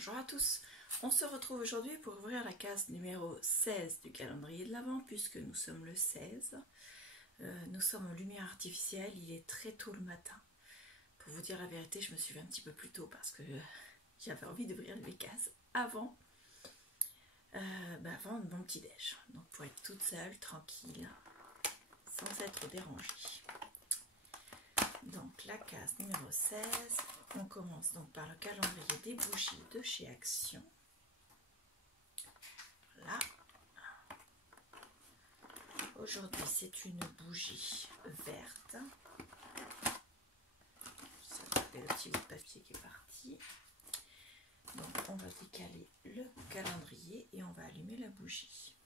Bonjour à tous, on se retrouve aujourd'hui pour ouvrir la case numéro 16 du calendrier de l'Avent puisque nous sommes le 16. Nous sommes en lumière artificielle, il est très tôt le matin. Pour vous dire la vérité, je me suis levée un petit peu plus tôt parce que j'avais envie d'ouvrir les cases avant mon petit déj. Donc pour être toute seule, tranquille, sans être dérangée. Donc la case numéro 16, on commence donc par le calendrier des bougies de chez Action. Voilà. Aujourd'hui c'est une bougie verte. Ça fait le petit bout de papier qui est parti. Donc on va décaler le calendrier et on va allumer la bougie.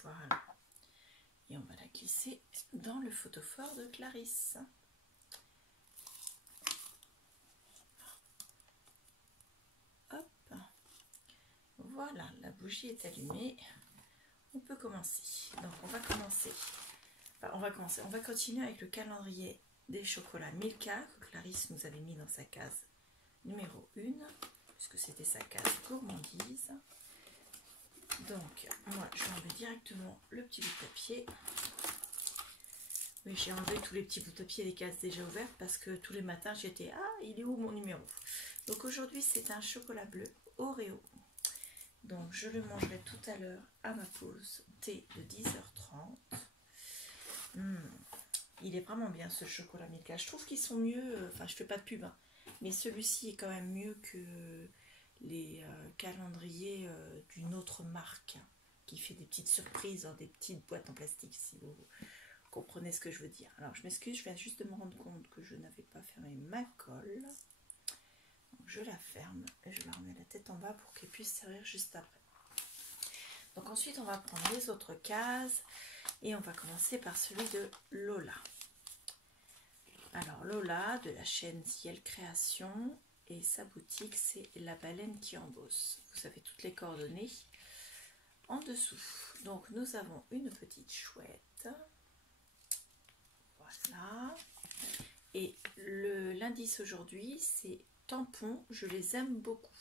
Voilà. Et on va la glisser dans le photophore de Clarisse. Hop. Voilà, la bougie est allumée. On peut commencer. Donc on va continuer avec le calendrier des chocolats Milka que Clarisse nous avait mis dans sa case numéro 1, puisque c'était sa case gourmandise. Donc moi je vais enlever directement le petit bout de papier. Mais j'ai enlevé tous les petits bouts de papier des cases déjà ouvertes parce que tous les matins j'étais il est où mon numéro? Donc aujourd'hui c'est un chocolat bleu Oreo. Donc je le mangerai tout à l'heure à ma pause thé de 10h30. Il est vraiment bien ce chocolat Milka. Je trouve qu'ils sont mieux, enfin je fais pas de pub, hein, mais celui-ci est quand même mieux que les calendriers d'une autre marque qui fait des petites surprises dans des petites boîtes en plastique, si vous comprenez ce que je veux dire. Alors je m'excuse, je viens juste de me rendre compte que je n'avais pas fermé ma colle. Donc, je la ferme et je la remets la tête en bas pour qu'elle puisse servir juste après. Donc ensuite on va prendre les autres cases et on va commencer par celui de Lola. Alors Lola de la chaîne Ciel Création et sa boutique c'est La Baleine qui embosse. Vous avez toutes les coordonnées en dessous. Donc nous avons une petite chouette. Voilà. Et l'indice aujourd'hui c'est tampons, je les aime beaucoup.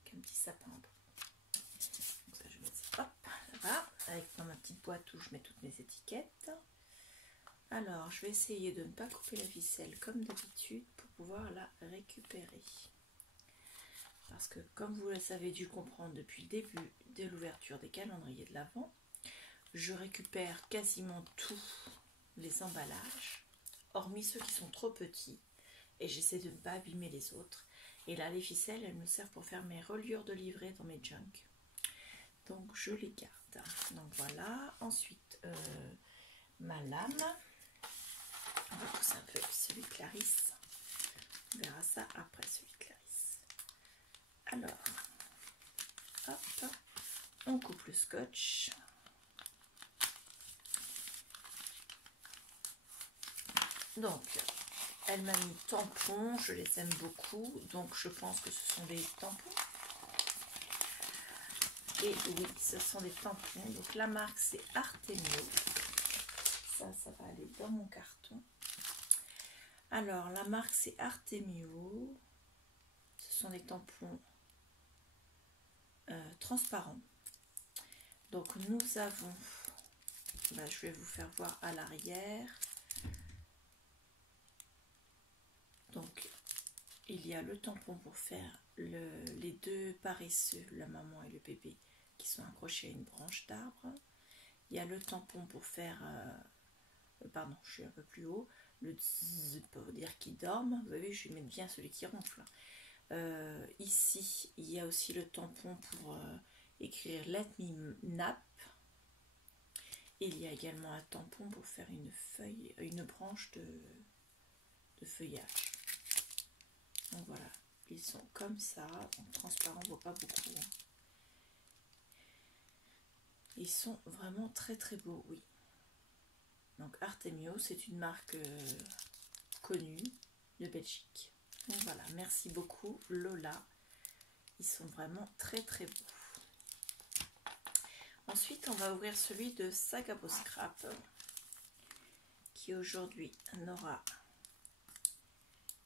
Avec un petit sapin en bas. Donc ça je mets ça, hop, là-bas, avec dans ma petite boîte où je mets toutes mes étiquettes. Alors je vais essayer de ne pas couper la ficelle comme d'habitude pour pouvoir la récupérer. Parce que comme vous le savez dû comprendre depuis le début de l'ouverture des calendriers de l'Avent, je récupère quasiment tous les emballages, hormis ceux qui sont trop petits, et j'essaie de ne pas abîmer les autres. Et là les ficelles elles me servent pour faire mes reliures de livret dans mes junk. Donc je les garde. Donc voilà, ensuite ma lame. On va pousser un peu celui de Clarisse. On verra ça après celui de Clarisse. Alors, hop, on coupe le scotch. Donc, elle m'a mis tampons, je les aime beaucoup, donc je pense que ce sont des tampons. Et oui, ce sont des tampons. Donc la marque c'est Artemio. Ça va aller dans mon carton. Alors la marque c'est Artemio. Ce sont des tampons transparents. Donc nous avons, je vais vous faire voir à l'arrière. Donc il y a le tampon pour faire les deux paresseux, la maman et le bébé, qui sont accrochés à une branche d'arbre. Il y a le tampon pour faire, pardon, je suis un peu plus haut, le zzz pour dire qu'ils dorment. Vous voyez, je vais mettre bien celui qui ronfle. Ici, il y a aussi le tampon pour écrire Let me nap. Il y a également un tampon pour faire une branche de feuillage. Donc voilà, ils sont comme ça, donc transparent, on ne voit pas beaucoup. Hein. Ils sont vraiment très très beaux, oui. Donc Artemio, c'est une marque connue de Belgique. Donc voilà, merci beaucoup Lola. Ils sont vraiment très très beaux. Ensuite, on va ouvrir celui de Sagabo Scrap. qui aujourd'hui n'aura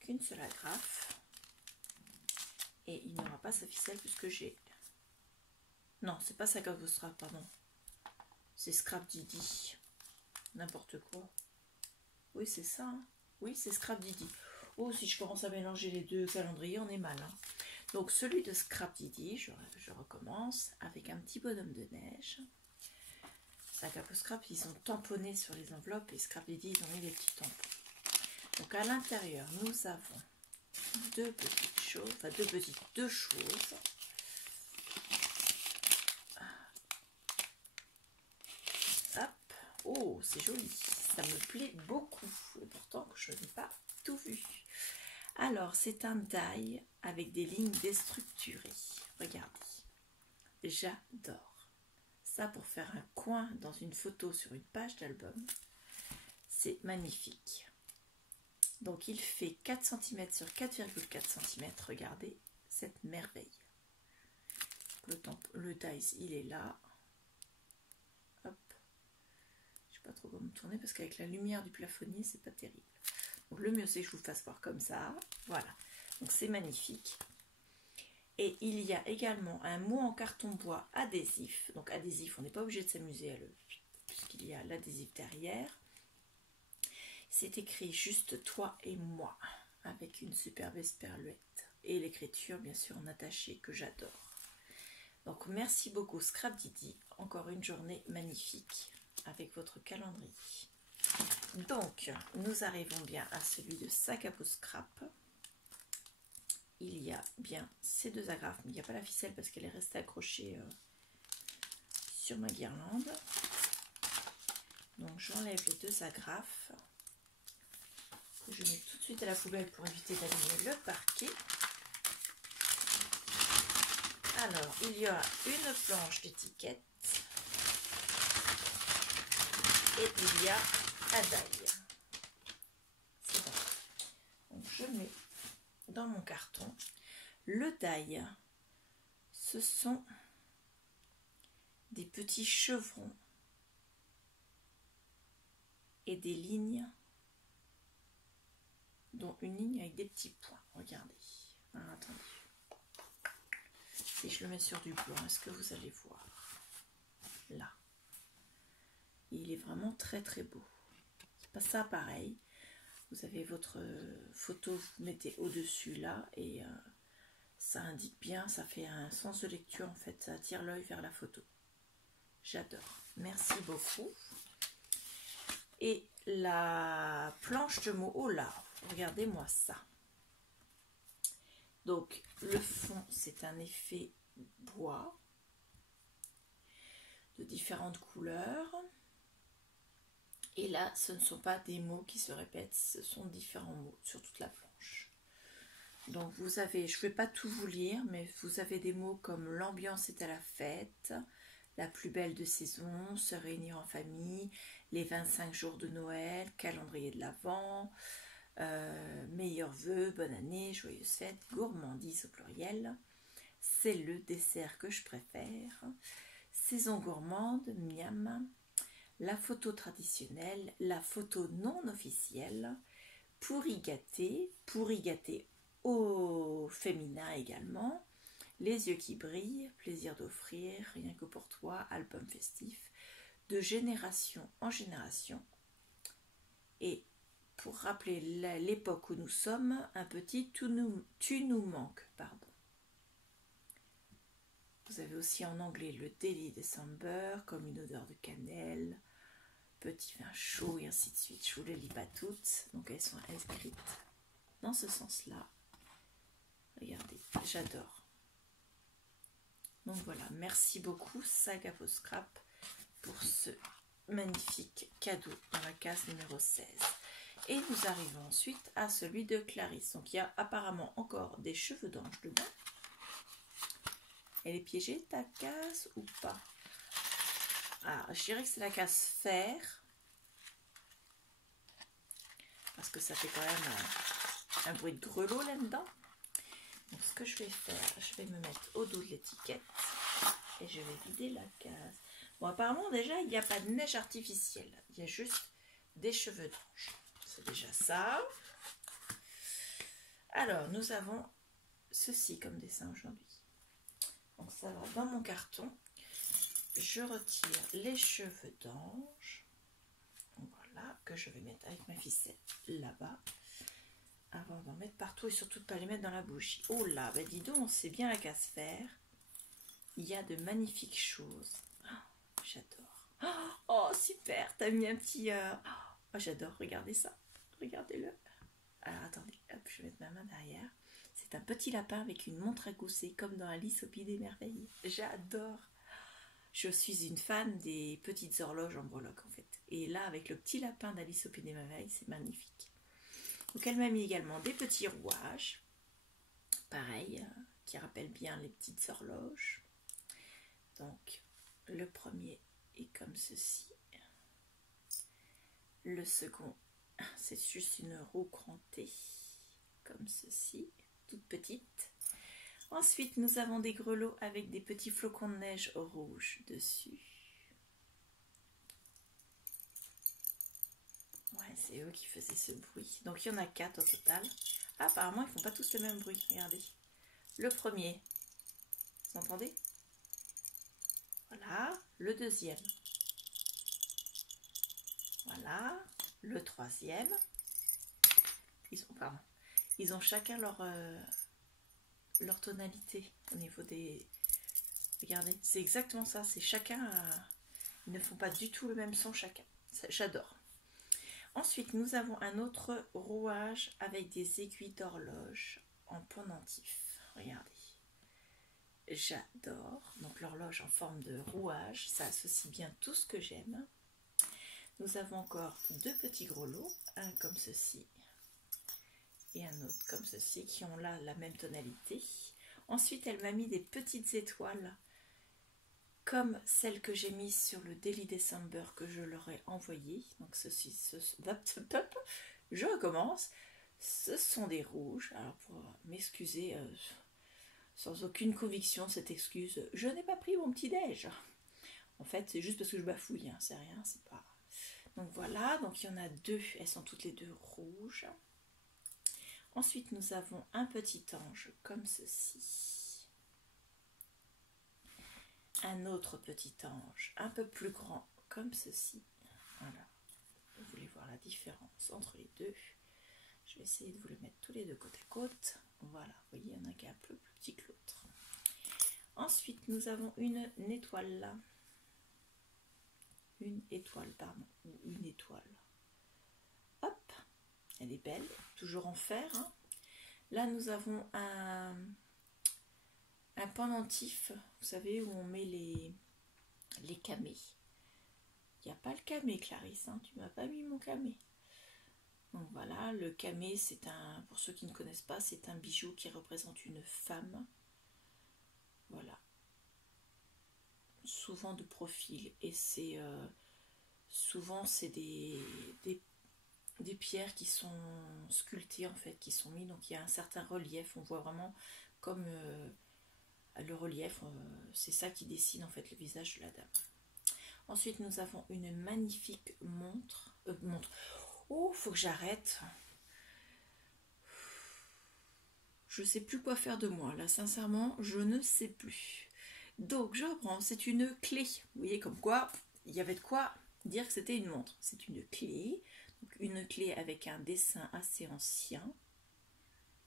qu'une seule agrafe. Et il n'aura pas sa ficelle puisque j'ai... Non, c'est pas Saga Scrap, pardon. C'est Scrap Didi. N'importe quoi. Oui, c'est ça. Hein. Oui, c'est Scrap Didi. Oh, si je commence à mélanger les deux calendriers, on est mal. Hein. Donc, celui de Scrap Didi, je recommence avec un petit bonhomme de neige. Saga Scrap, ils ont tamponné sur les enveloppes et Scrap Didi, ils ont mis des petits tampons. Donc, à l'intérieur, nous avons deux petites choses, enfin deux choses. Hop, oh, c'est joli, ça me plaît beaucoup, et pourtant que je n'ai pas tout vu. Alors, c'est un die avec des lignes déstructurées. Regardez, j'adore. Ça, pour faire un coin dans une photo sur une page d'album, c'est magnifique. Donc, il fait 4 cm sur 4,4 cm. Regardez cette merveille. Le dice, il est là. Hop. Je ne sais pas trop comment tourner parce qu'avec la lumière du plafonnier, c'est pas terrible. Donc, le mieux, c'est que je vous fasse voir comme ça. Voilà. Donc, c'est magnifique. Et il y a également un mot en carton bois adhésif. Donc, adhésif, on n'est pas obligé de s'amuser à le... puisqu'il y a l'adhésif derrière. C'est écrit juste toi et moi, avec une superbe esperluette. Et l'écriture, bien sûr, en attaché, que j'adore. Donc, merci beaucoup Scrap Didi. Encore une journée magnifique avec votre calendrier. Donc, nous arrivons bien à celui de Sac à peau Scrap. Il y a bien ces deux agrafes, mais il n'y a pas la ficelle parce qu'elle est restée accrochée sur ma guirlande. Donc, j'enlève les deux agrafes. Je mets tout de suite à la poubelle pour éviter d'abîmer le parquet. Alors, il y a une planche d'étiquette et il y a un die. C'est bon. Donc, je mets dans mon carton le die. Ce sont des petits chevrons et des lignes, dont une ligne avec des petits points. Regardez. Alors, attendez. Si je le mets sur du blanc, est-ce que vous allez voir? Là. Il est vraiment très très beau. C'est pas ça pareil. Vous avez votre photo, vous mettez au-dessus là et ça indique bien, ça fait un sens de lecture en fait, ça attire l'œil vers la photo. J'adore. Merci beaucoup. Et la planche de mots, oh là, regardez-moi ça. Donc, le fond, c'est un effet bois de différentes couleurs. Et là, ce ne sont pas des mots qui se répètent, ce sont différents mots sur toute la planche. Donc, vous avez, je ne vais pas tout vous lire, mais vous avez des mots comme l'ambiance est à la fête, la plus belle de saison, se réunir en famille, les 25 jours de Noël, calendrier de l'Avent, meilleurs vœux, bonne année, joyeuse fête, gourmandise au pluriel, c'est le dessert que je préfère, saison gourmande, miam, la photo traditionnelle, la photo non officielle, pourri gâté au féminin également, les yeux qui brillent, plaisir d'offrir, rien que pour toi, album festif, de génération en génération, et pour rappeler l'époque où nous sommes, un petit tu nous manques, pardon. Vous avez aussi en anglais le Daily December, comme une odeur de cannelle, petit vin chaud et ainsi de suite. Je ne vous les lis pas toutes, donc elles sont inscrites dans ce sens-là. Regardez, j'adore. Donc voilà, merci beaucoup Sac à peau Scrap pour ce magnifique cadeau dans la case numéro 16. Et nous arrivons ensuite à celui de Clarisse. Donc il y a apparemment encore des cheveux d'ange dedans. Elle est piégée ta case ou pas? Ah, je dirais que c'est la case fer. Parce que ça fait quand même un bruit de grelot là-dedans. Donc ce que je vais faire, je vais me mettre au dos de l'étiquette. Et je vais vider la case. Bon, apparemment déjà, il n'y a pas de neige artificielle. Il y a juste des cheveux d'ange. C'est déjà ça. Alors, nous avons ceci comme dessin aujourd'hui. Donc, ça va dans mon carton. Je retire les cheveux d'ange. Voilà, que je vais mettre avec ma ficelle là-bas. Avant d'en mettre partout et surtout de ne pas les mettre dans la bougie. Oh là, bah dis donc, c'est bien la casse faire. Il y a de magnifiques choses. Oh, j'adore. Oh, super, t'as mis un petit... Oh, j'adore, regardez ça. Regardez-le. Alors, attendez, hop, je vais mettre ma main derrière. C'est un petit lapin avec une montre à gousset, comme dans Alice au Pays des Merveilles. J'adore. Je suis une fan des petites horloges en breloque, en fait. Et là, avec le petit lapin d'Alice au Pays des Merveilles, c'est magnifique. Donc, elle m'a mis également des petits rouages. Pareil, qui rappellent bien les petites horloges. Donc, le premier est comme ceci. Le second, c'est juste une roue crantée, comme ceci, toute petite. Ensuite, nous avons des grelots avec des petits flocons de neige rouges dessus. Ouais, c'est eux qui faisaient ce bruit. Donc, il y en a 4 au total. Ah, apparemment, ils ne font pas tous le même bruit. Regardez. Le premier, vous entendez? Voilà. Le deuxième. Voilà. Le troisième. Ils ont chacun leur tonalité au niveau des... Regardez, c'est exactement ça. C'est chacun... Ils ne font pas du tout le même son chacun. J'adore. Ensuite, nous avons un autre rouage avec des aiguilles d'horloge en pendentif. Regardez. J'adore. Donc l'horloge en forme de rouage, ça associe bien tout ce que j'aime. Nous avons encore 2 petits grelots, un comme ceci et un autre comme ceci, qui ont là la même tonalité. Ensuite, elle m'a mis des petites étoiles comme celles que j'ai mises sur le Daily December que je leur ai envoyé. Donc ceci, je recommence. Ce sont des rouges. Alors pour m'excuser, sans aucune conviction, cette excuse, je n'ai pas pris mon petit déj. En fait, c'est juste parce que je bafouille, hein, c'est rien, c'est pas... Donc voilà, donc il y en a 2, elles sont toutes les 2 rouges. Ensuite, nous avons un petit ange comme ceci. Un autre petit ange un peu plus grand comme ceci. Voilà, vous voulez voir la différence entre les deux. Je vais essayer de vous les mettre tous les deux côte à côte. Voilà, vous voyez, il y en a qui est un peu plus petit que l'autre. Ensuite, nous avons une étoile là. Une étoile, pardon, ou une étoile. Hop, elle est belle, toujours en fer. Hein. Là, nous avons un pendentif, vous savez, où on met les camés. Il n'y a pas le camé, Clarisse, hein, tu m'as pas mis mon camé. Donc voilà, le camé, c'est un, pour ceux qui ne connaissent pas, c'est un bijou qui représente une femme. Voilà. Souvent de profil. Et c'est souvent c'est des pierres qui sont sculptées en fait, qui sont mises. Donc il y a un certain relief. On voit vraiment comme le relief, c'est ça qui dessine en fait le visage de la dame. Ensuite, nous avons une magnifique montre. Oh, faut que j'arrête. Je ne sais plus quoi faire de moi. Là, sincèrement, je ne sais plus. Donc, je reprends. C'est une clé. Vous voyez, comme quoi, il y avait de quoi dire que c'était une montre. C'est une clé. Donc, une clé avec un dessin assez ancien.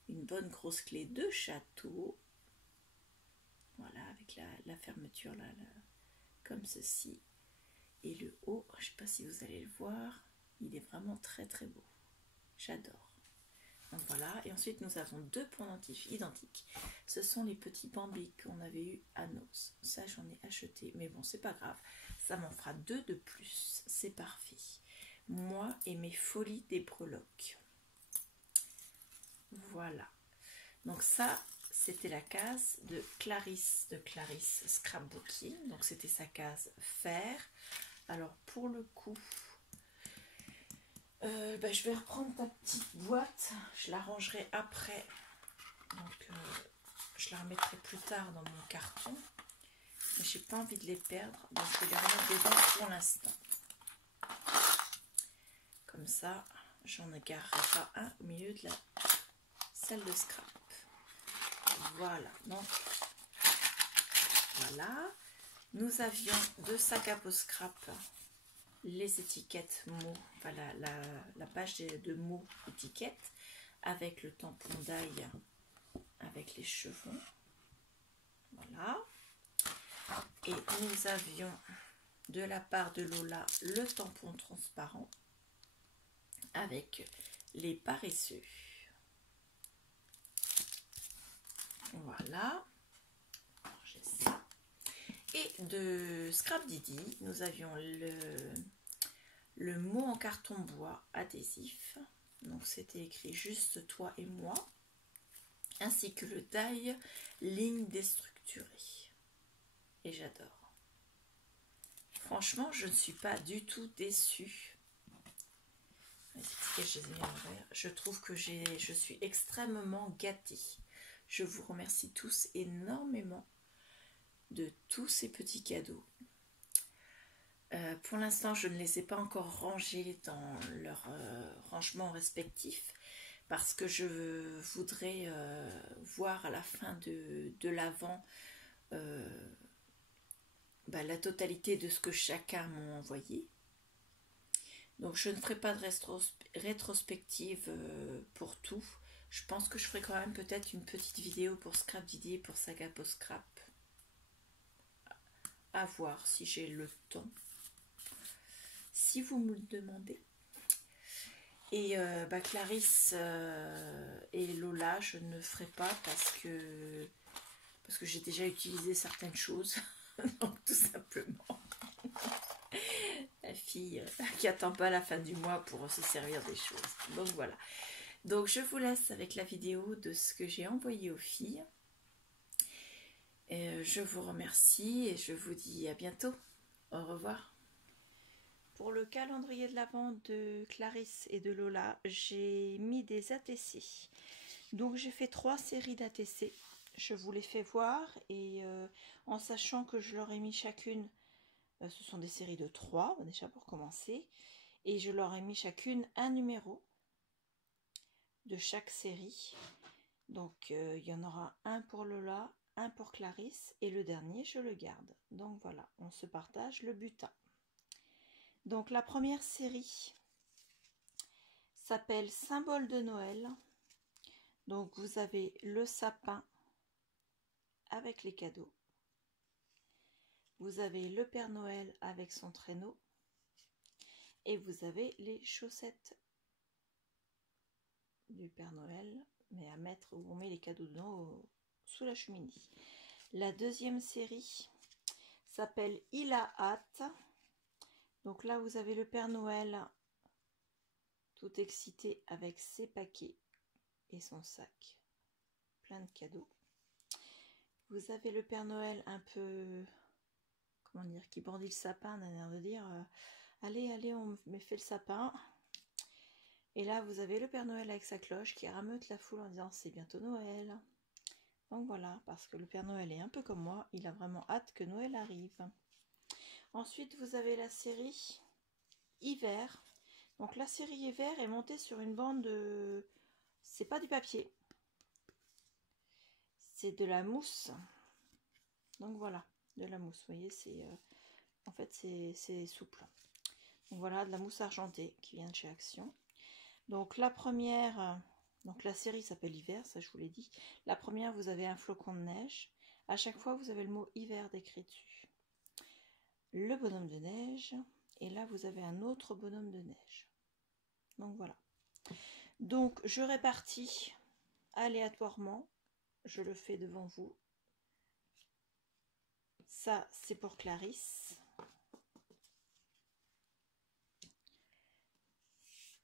Une bonne grosse clé de château. Voilà, avec la fermeture là, comme ceci. Et le haut, je ne sais pas si vous allez le voir, il est vraiment très très beau. J'adore. Donc voilà, et ensuite nous avons 2 pendentifs identiques. Ce sont les petits bambis qu'on avait eu à Noces. Ça, j'en ai acheté, mais bon, c'est pas grave. Ça m'en fera 2 de plus. C'est parfait. Moi et mes folies des breloques. Voilà. Donc ça, c'était la case de Clarisse Scrapbooking. Donc c'était sa case fer. Alors pour le coup, je vais reprendre ta petite boîte. Je la rangerai après. Donc je la remettrai plus tard dans mon carton. Mais j'ai pas envie de les perdre. Donc je vais les remettre dedans pour l'instant. Comme ça, j'en égarerai pas un au milieu de la salle de scrap. Voilà, donc voilà. Nous avions 2 sacs à peau scrap, les étiquettes mots, enfin la page de mots étiquettes avec le tampon d'ail avec les chevrons. Voilà. Et nous avions de la part de Lola le tampon transparent avec les paresseux. Voilà. J'ai ça. Et de Scrap Didi, nous avions le mot en carton bois adhésif. Donc c'était écrit juste toi et moi. Ainsi que le die ligne déstructurée. Et j'adore. Franchement, je ne suis pas du tout déçue. Les étiquettes, je les ai mis à l'envers. Je trouve que je suis extrêmement gâtée. Je vous remercie tous énormément de tous ces petits cadeaux. Pour l'instant, je ne les ai pas encore rangés dans leur rangement respectif parce que je voudrais voir à la fin de l'avant la totalité de ce que chacun m'a envoyé. Donc je ne ferai pas de rétrospective pour tout. Je pense que je ferai quand même peut-être une petite vidéo pour Scrap Didi et pour Saga Post Scrap. À voir si j'ai le temps. Si vous me le demandez. Et Clarisse et Lola, je ne ferai pas parce que j'ai déjà utilisé certaines choses. Donc tout simplement. La fille qui attend pas la fin du mois pour se servir des choses. Donc voilà. Donc je vous laisse avec la vidéo de ce que j'ai envoyé aux filles. Et je vous remercie et je vous dis à bientôt. Au revoir. Pour le calendrier de l'Avent de Clarisse et de Lola, j'ai mis des ATC. Donc j'ai fait 3 séries d'ATC. Je vous les fais voir et en sachant que je leur ai mis chacune, ce sont des séries de 3 déjà pour commencer. Et je leur ai mis chacune un numéro de chaque série. Donc il y en aura un pour Lola, un pour Clarisse et le dernier je le garde. Donc voilà, on se partage le butin. Donc la première série s'appelle Symbole de Noël. Donc vous avez le sapin avec les cadeaux. Vous avez le Père Noël avec son traîneau. Et vous avez les chaussettes du Père Noël, mais à mettre où on met les cadeaux dedans sous la cheminée. La deuxième série s'appelle Il a hâte. Donc là vous avez le Père Noël tout excité avec ses paquets et son sac plein de cadeaux. Vous avez le Père Noël un peu, comment dire, qui brandit le sapin, d'un air de dire allez, allez, on me fait le sapin. Et là, vous avez le Père Noël avec sa cloche qui rameute la foule en disant c'est bientôt Noël. Donc voilà, parce que le Père Noël est un peu comme moi, il a vraiment hâte que Noël arrive. Ensuite, vous avez la série Hiver. Donc la série Hiver est montée sur une bande de... C'est pas du papier, c'est de la mousse. Donc voilà, de la mousse. Vous voyez, c'est en fait c'est souple. Donc voilà, de la mousse argentée qui vient de chez Action. Donc la première, donc la série s'appelle Hiver, ça je vous l'ai dit. La première, vous avez un flocon de neige. À chaque fois, vous avez le mot hiver décrit dessus. Le bonhomme de neige. Et là, vous avez un autre bonhomme de neige. Donc voilà. Donc je répartis aléatoirement. Je le fais devant vous. Ça, c'est pour Clarisse.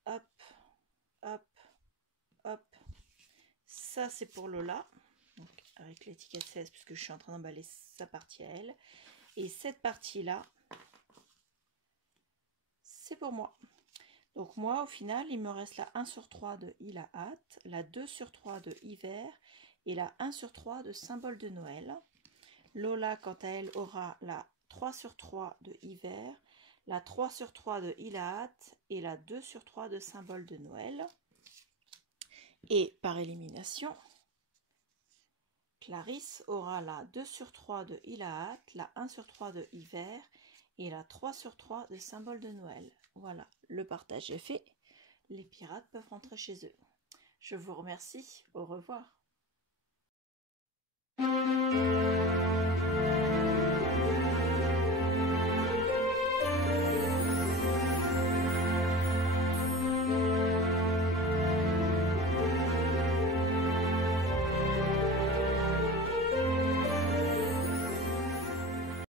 Hop, hop, hop. Ça, c'est pour Lola. Donc, avec l'étiquette 16, puisque je suis en train d'emballer sa partie à elle. Et cette partie-là, c'est pour moi. Donc moi, au final, il me reste la 1 sur 3 de Il a hâte, la 2 sur 3 de Hiver et la 1 sur 3 de Symbole de Noël. Lola, quant à elle, aura la 3 sur 3 de Hiver, la 3 sur 3 de Ilaat et la 2 sur 3 de symbole de Noël. Et par élimination, Clarisse aura la 2 sur 3 de Ilaat, la 1 sur 3 de Hiver et la 3 sur 3 de symbole de Noël. Voilà, le partage est fait. Les pirates peuvent rentrer chez eux. Je vous remercie. Au revoir.